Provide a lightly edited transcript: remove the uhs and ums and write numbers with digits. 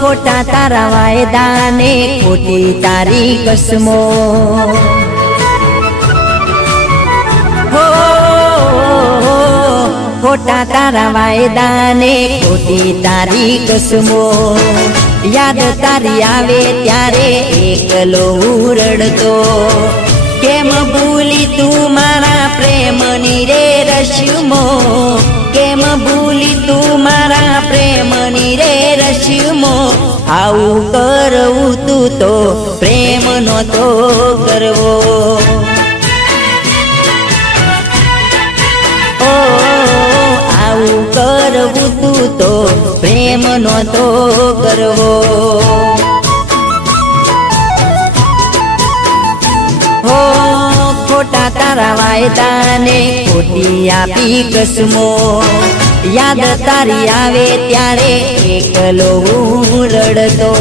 खोटा तारा वायदा ने खोटी तारी कसमो हो खोटा तारा वायदा ने खोटी तारी कसमो याद तारी आवे त्यारे एकलो रड़तो केम भूली तू मारा प्रेमनी रे रश्मो केम भूली तू मारा प्रेमनी रे रश्मो आऊ करवू तू तो प्रेम नो तो करवो ओ आऊ करवू तू तो प्रेम नो तो करवो हो खोटा तारा वायदा ने खोटी आपी कसमो याद तारी आवे त्यारे एकलो रड़तो।